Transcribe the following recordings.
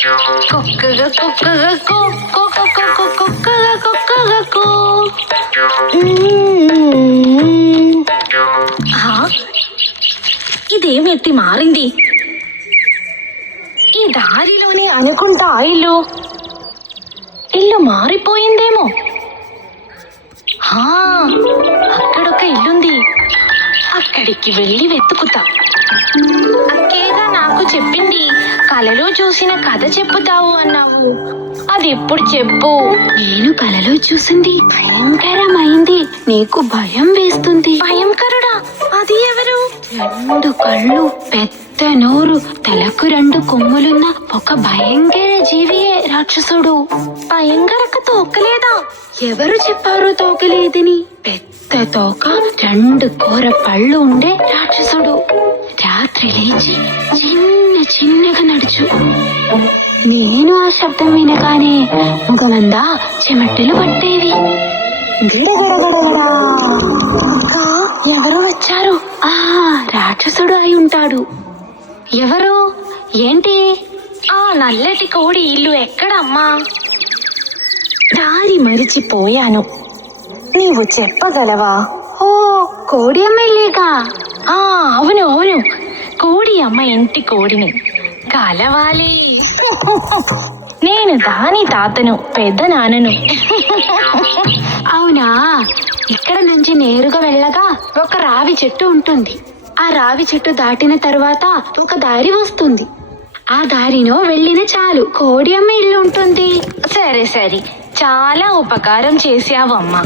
కుక్కగా కుక్కగా కుక్కగా కుక్కగా కు. ఇదేమెత్తి మారింది? ఈ దారిలోనే అనుకుంటా ఇల్లు మారిపోయిందేమో. అక్కడొక ఇల్లుంది, అక్కడికి వెళ్ళి వెతుకుతా. అక్కేగా నాకు చెప్పింది, కలలో చూసిన కథ చెప్పుతావు అన్నావు. అది ఎప్పుడు చెప్పు. నేను కలలో చూసింది భయంకరమైంది, నీకు భయం వేస్తుంది. భయంకరుడా? అది ఎవరు? 2 కళ్ళు, పెద్ద నోరు, తలకు 2 కొమ్ములున్న ఒక భయంకర జీవియే రాక్షసుడు. భయంకరక తోకలేదా? ఎవరు చెప్పారు తోకలేదని? పెద్ద తోక, 2 ఘోర పళ్ళు ఉండే రాక్షసుడు. రాత్రి లేచి చిన్నగా నడుచు. నేను ఆ శబ్దం వినగానే ముఖమందా చెమట్టలు పట్టేవి. గిడగడగడగడా. ఎవరు వచ్చారు? రాక్షసుడు అయి ఉంటాడు. ఎవరు? ఏంటి? ఆ నల్లటి కోడి ఇల్లు ఎక్కడమ్మా? దారి మరిచిపోయాను, నీవు చెప్పగలవా? ఓ, కోడి అమ్మ ఇల్లేగా. అవును, కోడి అమ్మ ఇంటి కోడిని కలవాలి. నేను దాని తాతను, పెద్ద నాన్నను. అవునా? ఇక్కడ నుంచి నేరుగా వెళ్ళగా ఒక రావి చెట్టు ఉంటుంది. ఆ రావి చెట్టు దాటిన తరువాత ఒక దారి వస్తుంది. ఆ దారిలో వెళ్ళిన చాలు కోడి అమ్మ ఇల్లు ఉంటుంది. సరే, చాలా ఉపకారం చేశావమ్మా.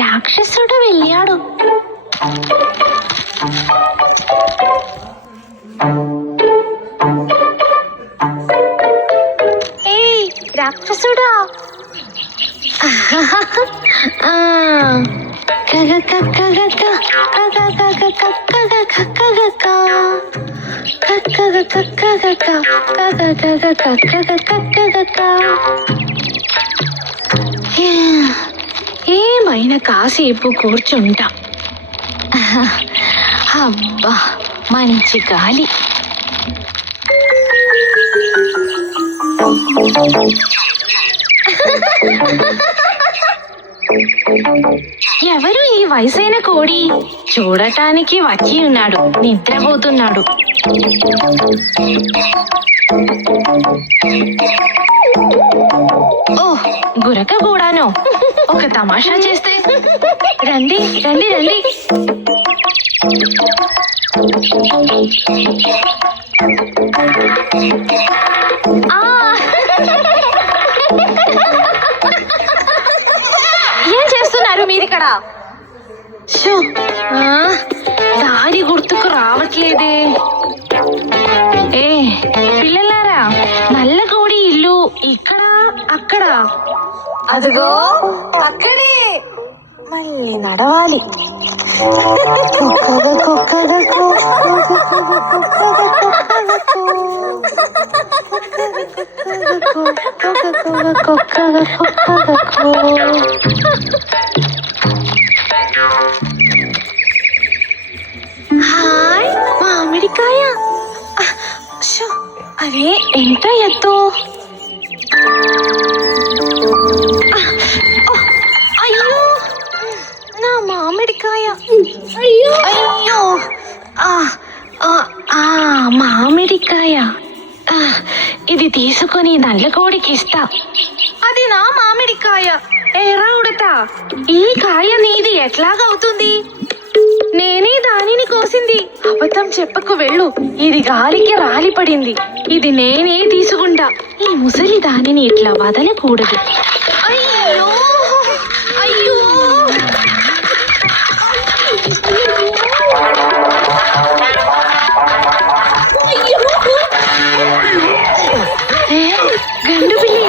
రాక్షసుడు వెళ్ళాడు. రాక్షసుడా, ఏమైనా కాసేపు కూర్చుంటా. అబ్బా, మంచి గాలి. ఎవరు ఈ వయసైన కోడి? చూడటానికి వచ్చి ఉన్నాడు, నిద్రపోతున్నాడు. ఓహ్, గురక కూడాను. ఒక తమాషా చేస్తే. రండి. ఏం చేస్తున్నారు మీరిక్కడ? దారి గుర్తుకు రావట్లేదే. పిల్లలారా, నల్ల కోడి ఇల్లు ఇక్కడ, అక్కడ, అదిగో అక్కడే. మళ్ళీ నడవాలి. హాయ్, మామిడికాయ. అరే, ఎంత ఎత్తు! అయ్యో, నా మామిడికాయ. అయ్యో, మామిడికాయ. ఇది తీసుకొని నల్లకోడికి ఇస్తా. అది నా మామిడికాయ. ఏరా ఉడతా, ఈ కాయ నీది ఎట్లాగవుతుంది? నేనే దానిని కోసింది. అబద్ధం చెప్పకు, వెళ్ళు. ఇది గాలికి రాలిపడింది. ఇది నేనే తీసుకుంటా. ఈ ముసలి దానిని ఇట్లా వదలకూడదు. అయ్యో, గండు పిల్లి.